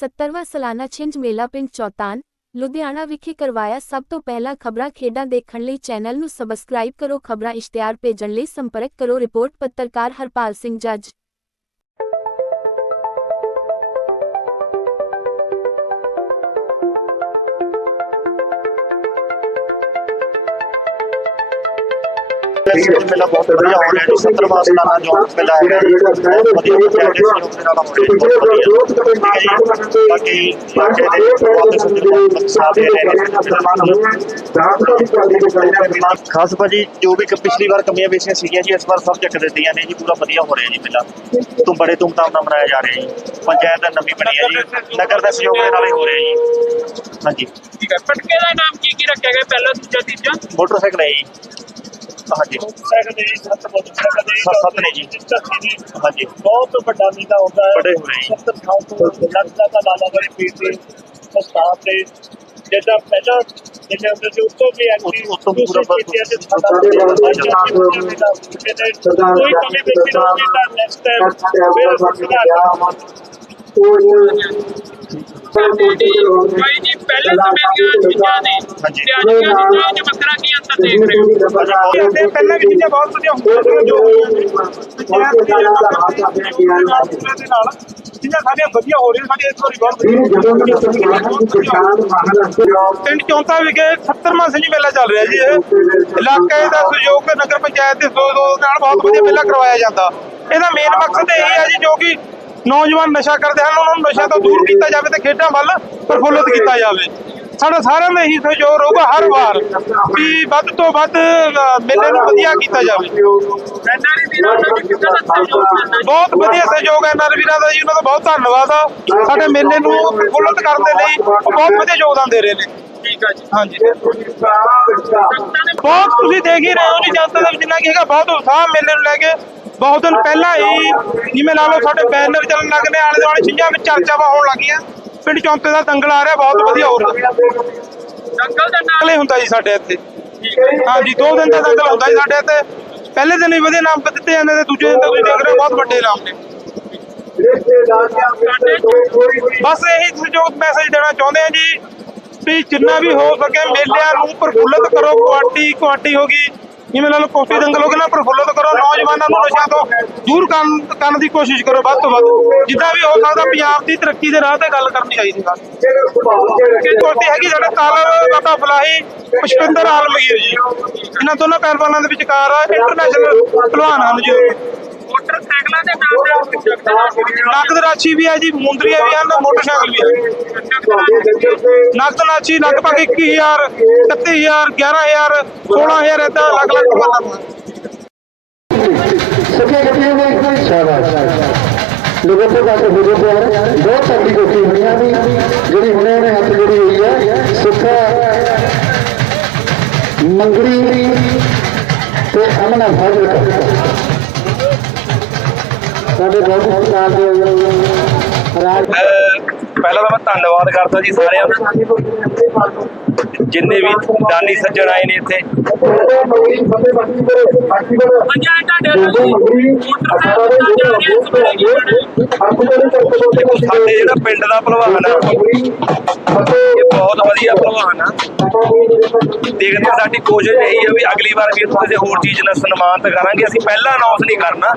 70ਵਾਂ ਸਾਲਾਨਾ ਛਿੰਝ ਮੇਲਾ ਪਿੰਡ ਚੌਤਾਨ, ਲੁਧਿਆਣਾ ਵਿਖੇ ਕਰਵਾਇਆ ਸਭ ਤੋਂ ਪਹਿਲਾਂ ਖਬਰਾਂ ਖੇਡਾਂ ਦੇਖਣ ਲਈ ਚੈਨਲ ਨੂੰ ਸਬਸਕ੍ਰਾਈਬ ਕਰੋ, ਖਬਰਾਂ ਇਸ਼ਤਿਹਾਰ ਭੇਜਣ ਲਈ ਸੰਪਰਕ ਕਰੋ, ਰਿਪੋਰਟ ਪੱਤਰਕਾਰ ਹਰਪਾਲ ਸਿੰਘ ਜੱਜ। ਸਹਿਯੋਗ ਮੇਲਾ ਬਹੁਤ ਵਧੀਆ ਹੋ ਰਿਹਾ ਜੀ 70 ਮਾਸ ਦਾ ਜੋਨ ਮੇਲਾ ਜੀ ਬਹੁਤ ਵਧੀਆ ਦੇ ਦੇ ਨਾਲ ਹੋ ਰਿਹਾ ਜੀ ਬਹੁਤ ਵਧੀਆ ਠੀਕ ਹੈ ਜੀ ਬਾਕੀ ਇਲਾਕੇ ਦੇ ਬਹੁਤ ਸਾਥ ਦੇ ਰਹੇ ਨੇ ਖਾਸ ਭਾਜੀ ਜੋ ਵੀ ਪਿਛਲੀ ਵਾਰ ਕਮੀਆਂ ਪੇਸ਼ੀਆਂ ਸੀਗੀਆਂ ਜੀ ਇਸ ਵਾਰ ਸਭ ਚੱਕ ਦਿੱਤੀਆਂ ਨੇ ਜੀ ਪੂਰਾ ਵਧੀਆ ਹੋ ਰਿਹਾ ਜੀ ਮੇਲਾ ਤੋਂ ਬੜੇ ਧੂਮਧਾਮ ਨਾਲ ਮਨਾਇਆ ਜਾ ਰਿਹਾ ਜੀ ਪੰਚਾਇਤ ਨਵੀਂ ਬਣੀ ਹੈ ਜੀ ਨਗਰ ਦੇ ਸਹਿਯੋਗ ਦੇ ਨਾਲ ਹੀ ਹੋ ਰਿਹਾ ਜੀ ਹਾਂਜੀ ਠੀਕ ਹੈ ਪਟਕੇ ਦਾ ਨਾਮ ਕੀ ਕੀ ਰੱਖਿਆ ਗਿਆ ਪਹਿਲਾ ਦੂਜਾ ਤੀਜਾ ਮੋਟਰਸਾਈਕਲ ਹੈ ਜੀ ਹਾਂਜੀ ਸਾਈਕਲ ਦੇ ਸੱਤ ਮੋਟਰਸਾਈਕਲ ਦੇ ਸੱਤ- ਸੱਤ ਨੇ ਜੀ। ਹਾਂਜੀ ਬਹੁਤ ਵੱਡਾ ਮੇਲਾ ਹੁੰਦਾ ਹੈ ਬੜੇ ਹੋ ਰਹੇ ਜੀ। 70 ਥਾਂ ਤੋਂ ਲੱਗਦਾ ਤਾਂ ਲਾਲਾ ਵਾਲੀ ਪੀਰ ਦੇ ਸਸਤਾਰ ਤੇ ਜਿਹੜਾ ਪਹਿਲਾਂ ਜਿਹੜੇ ਹੁੰਦੇ ਸੀ ਉਸ ਤੋਂ ਵੀ ਐਂਟੀ ਉਸ ਤੋਂ ਪੂਰਾ ਕੋਈ ਕਮੀ ਪੇਸ਼ੀ ਨਾ ਹੋਵੇ ਤਾਂ ਨੈਕਸਟ ਟਾਈਮ ਫਿਰ ਸੁਧਾਰ ਭਾਈ ਜੀ ਪਹਿਲੇ ਸਮੇਂ ਦੀਆਂ ਚੀਜ਼ਾਂ ਨੇ ਹਾਂਜੀ। ਤੇ ਅੱਜ ਦੀਆਂ ਚੀਜ਼ਾਂ ਵਿੱਚ ਵੱਖਰਾ ਕੀ ਅੰਤਰ ਦੇਖ ਰਹੇ ਹੋ। ਤੇ ਪਹਿਲਾਂ ਵੀ ਚੀਜ਼ਾਂ ਬਹੁਤ ਵਧੀਆ ਹੁੰਦੀਆਂ ਸੀ ਜੋ ਦੇ ਨਾਲ ਚੀਜ਼ਾਂ ਸਾਡੀਆਂ ਵਧੀਆ ਹੋ ਰਹੀਆਂ ਸਾਡੀ ਇਸ ਵਾਰੀ ਬਹੁਤ ਵਧੀਆ ਪਿੰਡ ਚੌਂਤਾ ਵਿਖੇ 70ਵਾਂ ਸਿੰਘ ਮੇਲਾ ਚੱਲ ਰਿਹਾ ਜੀ ਇਹ। ਇਲਾਕੇ ਦਾ ਸਹਿਯੋਗ ਨਗਰ ਪੰਚਾਇਤ ਦੇ ਸਹਿਯੋਗ ਨਾਲ ਬਹੁਤ ਵਧੀਆ ਮੇਲਾ ਕਰਵਾਇਆ ਜਾਂਦਾ। ਇਹਦਾ ਮੇਨ ਮਕਸਦ ਇਹ ਹੈ ਜੀ ਜੋ ਕਿ ਨੌਜਵਾਨ ਨਸ਼ਾ ਕਰਦੇ ਹਨ ਉਹਨਾਂ ਨੂੰ ਨਸ਼ਾ ਤੋਂ ਦੂਰ ਕੀਤਾ ਜਾਵੇ ਤੇ ਖੇਡਾਂ ਵੱਲ ਪ੍ਰਫੁੱਲਤ ਕੀਤਾ ਜਾਵੇ। ਸਾਡਾ ਸਾਰਿਆਂ ਦਾ ਇਹੀ ਸਹਿਯੋਗ ਰਹੂਗਾ ਹਰ ਵਾਰ ਵੀ ਵੱਧ ਤੋਂ ਵੱਧ ਮੇਲੇ ਨੂੰ ਵਧੀਆ ਕੀਤਾ ਜਾਵੇ। ਬਹੁਤ ਵਧੀਆ ਸਹਿਯੋਗ ਹੈ ਨਰ ਵੀਰਾਂ ਦਾ ਜੀ ਉਹਨਾਂ ਦਾ ਬਹੁਤ ਧੰਨਵਾਦ ਆ। ਸਾਡੇ ਮੇਲੇ ਨੂੰ ਪ੍ਰਫੁੱਲਤ ਕਰਨ ਦੇ ਲਈ ਉਹ ਬਹੁਤ ਵਧੀਆ ਯੋਗਦਾਨ ਦੇ ਰਹੇ ਨੇ। ਠੀਕ ਹੈ ਜੀ। ਹਾਂਜੀ। ਬਹੁਤ ਤੁਸੀਂ ਦੇਖ ਹੀ ਰਹੇ ਹੋ ਜੀ ਜਨਤਾ ਦਾ ਜਿੰਨਾ ਕੀ ਹੈਗਾ ਬਹੁਤ ਉਤਸ਼ਾਹ ਮੇਲੇ ਨੂੰ ਲੈ ਕੇ ਬਹੁਤ ਦਿਨ ਪਹਿਲਾਂ ਹੀ ਜਿਵੇਂ ਲਾ ਲਓ ਸਾਡੇ ਬੈਨਰ ਚੱਲਣ ਲੱਗ ਨੇ ਆਲੇ ਦੁਆਲੇ ਛਿੰਝਾਂ ਵਿੱਚ ਚਰਚਾਵਾਂ ਹੋਣ ਲੱਗੀਆਂ। ਪਿੰਡ ਚੌਂਕੇ ਦਾ ਦੰਗਲ ਆ ਰਿਹਾ ਬਹੁਤ ਵਧੀਆ ਹੋ ਰਿਹਾ ਦੰਗਲ ਦਾ ਦੰਗਲ ਹੀ ਹੁੰਦਾ ਜੀ ਸਾਡੇ ਇੱਥੇ। ਹਾਂਜੀ ਦੋ ਦਿਨ ਦਾ ਦੰਗਲ ਹੁੰਦਾ ਜੀ ਸਾਡੇ ਇੱਥੇ। ਪਹਿਲੇ ਦਿਨ ਹੀ ਵਧੀਆ ਨਾਮ ਦਿੱਤੇ ਜਾਂਦੇ ਤੇ ਦੂਜੇ ਦਿਨ ਤਾਂ ਤੁਸੀਂ ਦੇਖ ਰਹੇ ਬਹੁਤ ਵੱਡੇ ਨਾਮ ਨੇ। ਬਸ ਇਹੀ ਸਹਿਯੋਗ ਮੈਸੇਜ ਦੇਣਾ ਚਾਹੁੰਦੇ ਆ ਜੀ ਵੀ ਜਿੰਨਾ ਵੀ ਹੋ ਸਕੇ ਮੇਲਿਆਂ ਨੂੰ ਪ੍ਰਫੁੱਲਤ ਕਰੋ ਕੁਆਟੀ ਕੁਆਟੀ ਹੋ ਗਈ। ਜਿਵੇਂ ਲਾ ਲਓ ਦੰਗਲ ਹੋ ਗਿਆ ਨਾ ਪ੍ਰਫੁੱਲਤ ਕਰੋ, ਨੌਜਵਾਨਾਂ ਨੂੰ ਨਸ਼ਾ ਤੋਂ ਦੂਰ ਕਰਨ ਕਰਨ ਦੀ ਕੋਸ਼ਿਸ਼ ਕਰੋ ਵੱਧ ਤੋਂ ਵੱਧ। ਜਿੱਦਾਂ ਵੀ ਹੋ ਸਕਦਾ ਪੰਜਾਬ ਦੀ ਤਰੱਕੀ ਦੇ ਰਾਹ ਤੇ ਗੱਲ ਕਰਨੀ ਚਾਹੀਦੀ ਹੈ ਕਿ ਕੋਟੀ ਹੈਗੀ ਸਾਡੇ ਕਾਲਰ ਬਾਬਾ ਫਲਾਹੀ, ਪੁਸ਼ਪਿੰਦਰ ਆਲਮਗੀਰ ਜੀ। ਇਹਨਾਂ ਦੋਨਾਂ ਪਹਿਲਵਾਨਾਂ ਦੇ ਵਿਚਕਾਰ ਇੰਟਰਨੈਸ਼ਨਲ ਪਹਿਲਵਾਨ ਹਨ ਜੀ ਮੋਟਰਸਾਈਕਲਾਂ ਦੇ ਨਾਲ ਨਕਦ ਰਾਸ਼ੀ ਵੀ ਹੈ ਜੀ ਮੁੰਦਰੀਆਂ ਵੀ ਹਨ ਮੋਟਰਸਾਈਕਲ ਵੀ ਹੈ। ਨਕਦ ਰਾਸ਼ੀ ਲਗਭਗ 21000 31000 11000 16000 ਇਦਾਂ ਅਲੱਗ ਅਲੱਗ ਬਤਾਉਂਦਾ ਸ਼ਾਬਾਸ਼ ਲੋਕਾਂ ਦੇ ਪਾਸ ਹੋ। ਜਾਂਦੇ ਹਨ ਬਹੁਤ ਤਕੜੀ ਕੋਠੀ ਬਣੀਆਂ ਵੀ ਜਿਹੜੀ ਹੁਣੇ ਉਹਨੇ ਹੱਥ ਜਿਹੜੀ ਹੋਈ ਹੈ। ਸੁੱਖਾ ਮੰਗੜੀ ਤੇ ਅਮਨਾ ਫਾਜ਼ਿਲ ਕਰਦਾ ਸਾਡੇ ਬਹੁਤ ਸਤਿਕਾਰ ਦੇ ਰਾਜ ਪਹਿਲਾਂ ਤਾਂ ਮੈਂ ਧੰਨਵਾਦ ਕਰਦਾ ਜੀ ਸਾਰਿਆਂ ਦਾ। ਜਿੰਨੇ ਵੀ ਦਾਨੀ ਸੱਜਣ ਆਏ ਨੇ ਇੱਥੇ। ਸਾਡੇ ਜਿਹੜਾ ਪਿੰਡ ਦਾ ਭਲਵਾਨ ਆ, ਇਹ ਬਹੁਤ ਵਧੀਆ ਭਲਵਾਨ ਆ। ਦੇਖਦੇ ਹਾਂ ਸਾਡੀ ਕੋਸ਼ਿਸ਼ ਇਹੀ ਆ ਵੀ ਅਗਲੀ ਵਾਰ ਵੀ ਇੱਥੋਂ ਕਿਸੇ ਹੋਰ ਚੀਜ਼ ਨਾਲ ਸਨਮਾਨਿਤ ਕਰਾਂਗੇ ਅਸੀਂ ਪਹਿਲਾਂ ਅਨਾਉਂਸ ਨਹੀਂ ਕਰਨਾ।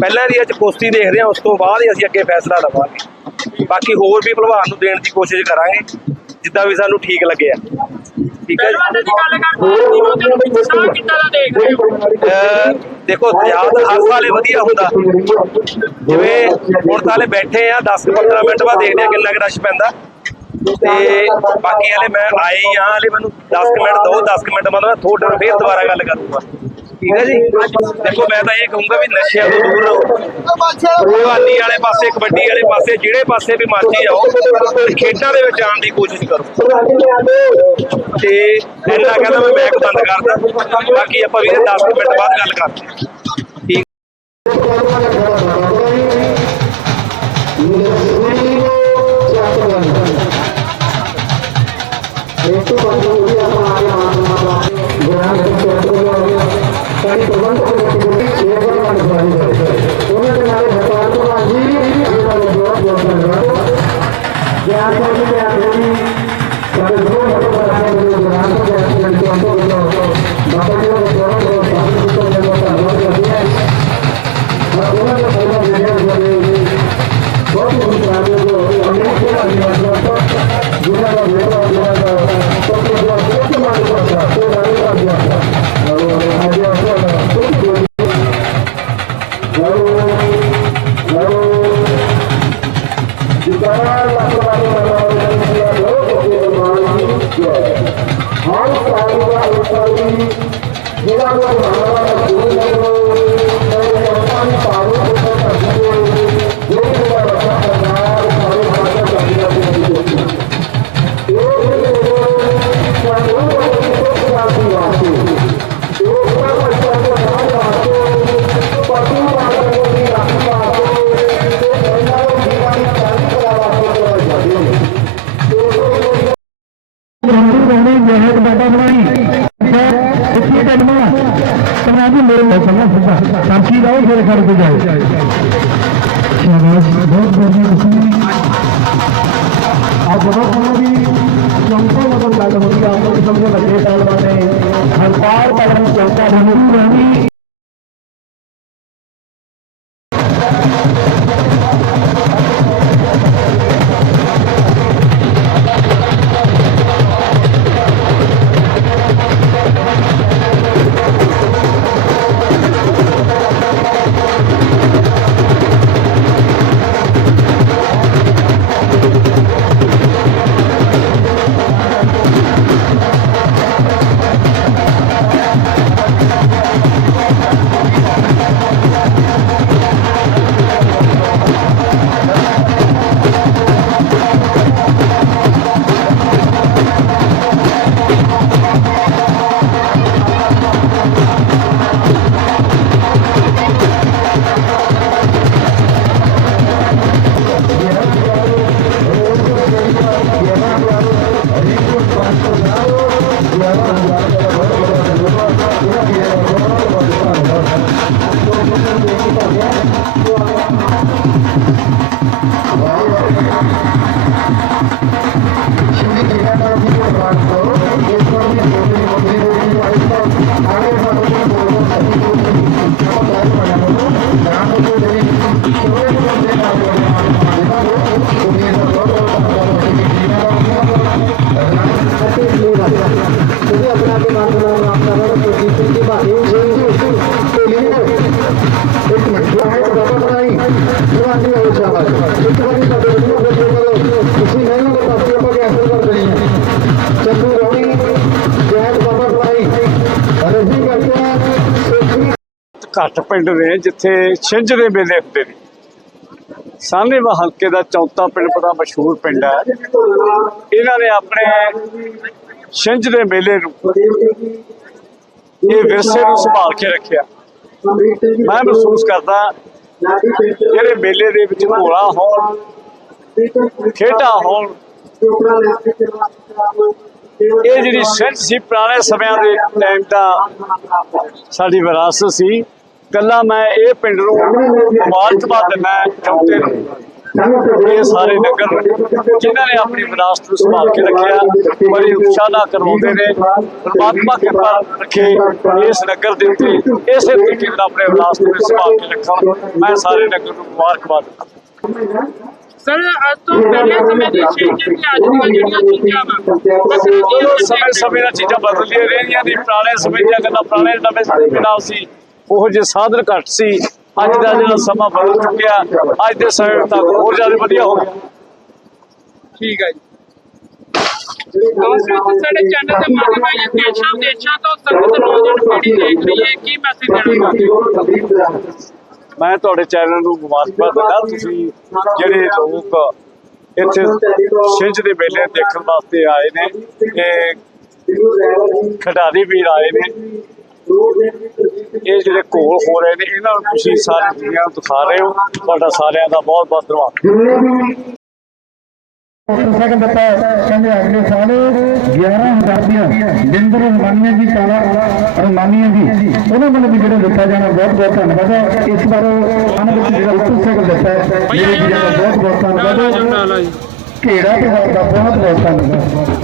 ਪਹਿਲਾਂ ਦੀ ਅੱਜ ਕੁਸ਼ਤੀ ਦੇਖਦੇ ਹਾਂ ਉਸ ਤੋਂ ਬਾਅਦ ਹੀ ਅਸੀਂ ਅੱਗੇ ਫੈਸਲਾ ਲਵਾਂਗੇ। ਬਾਕੀ ਹੋਰ ਵੀ ਭਲਵਾਨ ਨੂੰ ਦੇਣ ਦੀ ਕੋਸ਼ਿਸ਼ ਕਰਾਂਗੇ ਜਿੱਦਾਂ ਵੀ ਸਾਨੂੰ ਠੀਕ ਲੱਗਿਆ ਠੀਕ ਹੈ ਹਾਂ ਦੇਖ। ਹੋ ਯਾਦ ਹਰ ਸਾਲ ਹੀ ਵਧੀਆ ਹੁੰਦਾ। ਜਿਵੇਂ ਹੁਣ ਹਲੇ ਬੈਠੇ ਆ 10 15 ਮਿੰਟ ਬਾਅਦ ਦੇਖਦੇ ਆ ਕਿੰਨਾ ਕੁ ਰਸ਼ ਪੈਂਦਾ। ਤੇ ਬਾਕੀ ਹਲੇ ਮੈਂ ਆਏ ਹੀ ਆ ਹਲੇ ਮੈਨੂੰ 10 ਮਿੰਟ ਦੋ 10 ਮਿੰਟ ਬਾਅਦ ਮੈਂ ਤੁਹਾਡੇ ਨਾਲ ਫੇਰ ਦੁਬਾਰਾ ਗੱਲ ਕਰੂੰਗਾ। ਠੀਕ ਹੈ ਜੀ? ਦੇਖੋ, ਮੈਂ ਤਾਂ ਇਹ ਕਹੂੰਗਾ ਵੀ ਨਸ਼ਿਆਂ ਤੋਂ ਦੂਰ ਰਹੋ। ਭਲਵਾਨੀ ਵਾਲੇ ਪਾਸੇ, ਕਬੱਡੀ ਵਾਲੇ ਪਾਸੇ, ਜਿਹੜੇ ਪਾਸੇ ਵੀ ਮਰਜ਼ੀ ਜਾਓ ਖੇਡਾਂ ਦੇ ਵਿੱਚ ਆਉਣ ਦੀ ਕੋਸ਼ਿਸ਼ ਕਰੋ। ਤੇ ਇੰਨਾ ਕਹਿੰਦਾ ਮੈਂ ਮੈਕ ਬੰਦ ਕਰਦਾ। ਬਾਕੀ ਆਪਾਂ ਵੀ 10 ਮਿੰਟ ਬਾਅਦ ਗੱਲ ਕਰਦੇ ਹਾਂ। ਠੀਕ। ਸਾਥੀ ਰਹੋ ਫਿਰ ਖੜ ਕੇ ਜਾਓ ਸ਼ਾਬਾਸ਼ ਬਹੁਤ ਵਧੀਆ ਤੁਸੀਂ ਆ ਜਦੋਂ ਕੋਲ ਵੀ ਚੌਂਕੋ ਮਤਲਬ ਗੱਲ ਹੋਈ ਆਪ ਨੂੰ ਸਮਝ ਲੱਗੇ ਘੱਟ ਪਿੰਡ ਨੇ ਜਿੱਥੇ ਛਿੰਝ ਦੇ ਮੇਲੇ ਹੁੰਦੇ ਨੇ। ਸਾਹਨੇਵਾ ਹਲਕੇ ਦਾ ਚੌਥਾ ਪਿੰਡ ਬੜਾ ਮਸ਼ਹੂਰ ਪਿੰਡ ਹੈ। ਇਹਨਾਂ ਨੇ ਆਪਣੇ ਛਿੰਝ ਦੇ ਮੇਲੇ ਨੂੰ ਇਹ ਵਿਰਸੇ ਨੂੰ ਸੰਭਾਲ ਕੇ ਰੱਖਿਆ। ਮੈਂ ਮਹਿਸੂਸ ਕਰਦਾ ਜਿਹੜੇ ਮੇਲੇ ਦੇ ਵਿੱਚ ਘੋੜਾ ਹੋਣ, ਖੇਡਾਂ ਹੋਣ, ਇਹ ਜਿਹੜੀ ਛਿੰਝ ਸੀ ਪੁਰਾਣੇ ਸਮਿਆਂ ਦੇ ਟਾਈਮ ਦਾ ਸਾਡੀ ਵਿਰਾਸਤ ਸੀ। ਕੱਲਾ ਮੈਂ ਇਹ ਪਿੰਡ ਨੂੰ ਮੁਬਾਰਕਬਾਦ ਦਿੰਦਾ ਚੌਥੇ ਨੂੰ ਇਹ ਸਾਰੇ ਨਗਰ ਜਿਨ੍ਹਾਂ ਨੇ ਆਪਣੀ ਵਿਰਾਸਤ ਨੂੰ ਸੰਭਾਲ ਕੇ ਰੱਖਿਆ ਬੜੀ ਉਤਸ਼ਾਹ ਨਾਲ ਕਰਵਾਉਂਦੇ ਨੇ ਪਰਮਾਤਮਾ ਕਿਰਪਾ ਰੱਖੇ ਇਸ ਨਗਰ ਦੇ ਉੱਤੇ ਇਸੇ ਤਰੀਕੇ ਨਾਲ ਆਪਣੇ ਵਿਰਾਸਤ ਨੂੰ ਸੰਭਾਲ ਕੇ ਰੱਖਣ। ਮੈਂ ਸਾਰੇ ਨਗਰ ਨੂੰ ਮੁਬਾਰਕਬਾਦ ਦਿੰਦਾ। ਸਰ ਅੱਜ ਤੋਂ ਪਹਿਲੇ ਸਮੇਂ ਦੀ ਛੇਂਜ ਤੇ ਅੱਜ ਦੀਆਂ ਜਿਹੜੀਆਂ ਚੀਜ਼ਾਂ ਵਾ ਸਮੇਂ ਸਮੇਂ ਨਾਲ ਚੀਜ਼ਾਂ ਬਦਲਦੀਆਂ ਰਹਿੰਦੀਆਂ ਨੇ ਪੁਰਾਣੇ ਸਮੇਂ ਦੀਆਂ ਗੱਲਾਂ ਪੁਰਾਣੇ ਨਵੇਂ ਸੀ ਉਹ ਜੇ ਸਾਧਨ ਘੱਟ ਸੀ। ਅੱਜ ਦਾ ਜਿਹੜਾ ਸਮਾਂ ਬਦਲ ਚੁੱਕਿਆ ਅੱਜ ਦੇ ਸਮੇਂ ਤੱਕ ਹੋਰ ਜ਼ਿਆਦਾ ਵਧੀਆ ਹੋ ਗਿਆ। ਠੀਕ ਹੈ ਜੀ। ਦੋਸਤੋ ਤੁਸੀਂ ਸਾਡੇ ਚੈਨਲ ਦੇ ਮਾਧਿਅਮ ਰਾਹੀਂ ਦੇਸ਼ਾਂ ਦੇਸ਼ਾਂ ਤੋਂ ਸੰਗਤ ਨੌਜਵਾਨ ਪੀੜ੍ਹੀ ਦੇਖ ਰਹੀ ਹੈ ਕੀ ਮੈਸੇਜ ਦੇਣਾ ਚਾਹੁੰਦੇ ਹੋ? ਮੈਂ ਤੁਹਾਡੇ ਚੈਨਲ ਨੂੰ ਮੁਬਾਰਕਬਾਦ ਦਿੰਦਾ ਤੁਸੀਂ ਜਿਹੜੇ ਲੋਕ ਇੱਥੇ ਛਿੰਝ ਦੇ ਮੇਲੇ ਦੇਖਣ ਵਾਸਤੇ ਆਏ ਨੇ ਇਹ ਖਿਡਾਰੀ ਵੀਰ ਆਏ ਨੇ ਇਹ ਜਿਹੜੇ ਘੋਲ ਹੋ ਰਹੇ ਨੇ ਇਹਨਾਂ ਨੂੰ ਤੁਸੀਂ ਸਾਰੀ ਦੁਨੀਆ ਨੂੰ ਦਿਖਾ ਰਹੇ ਹੋ। ਤੁਹਾਡਾ ਸਾਰਿਆਂ ਦਾ ਬਹੁਤ ਬਹੁਤ ਧੰਨਵਾਦ। ਮੋਟਰਸਾਈਕਲ ਦਿੱਤਾ ਹੈ। ਕਹਿੰਦੇ ਅਗਲੇ ਸਾਲ 11000 ਦੀਆਂ ਬਿੰਦਰ ਰਮਾਨੀਆਂ ਦੀ ਕਾਲਾ ਰਮਾਨੀਆਂ ਦੀ ਉਹਨਾਂ ਵੱਲੋਂ ਵੀ ਜਿਹੜਾ ਦਿੱਤਾ ਜਾਣਾ ਬਹੁਤ ਬਹੁਤ ਧੰਨਵਾਦ ਹੈ ਇਸ ਵਾਰ ਉਹਨਾਂ ਵਿੱਚ ਜਿਹੜਾ ਮੋਟਰਸਾਈਕਲ ਦਿੱਤਾ ਹੈ ਮੇਰੇ ਵੀਰਾਂ ਦਾ ਬਹੁਤ ਬਹੁਤ ਧੰਨਵਾਦ ਹੈ ਘੇੜਾ ਤੇ ਦਾ ਬਹੁਤ ਬਹੁਤ ਧੰਨਵਾਦ।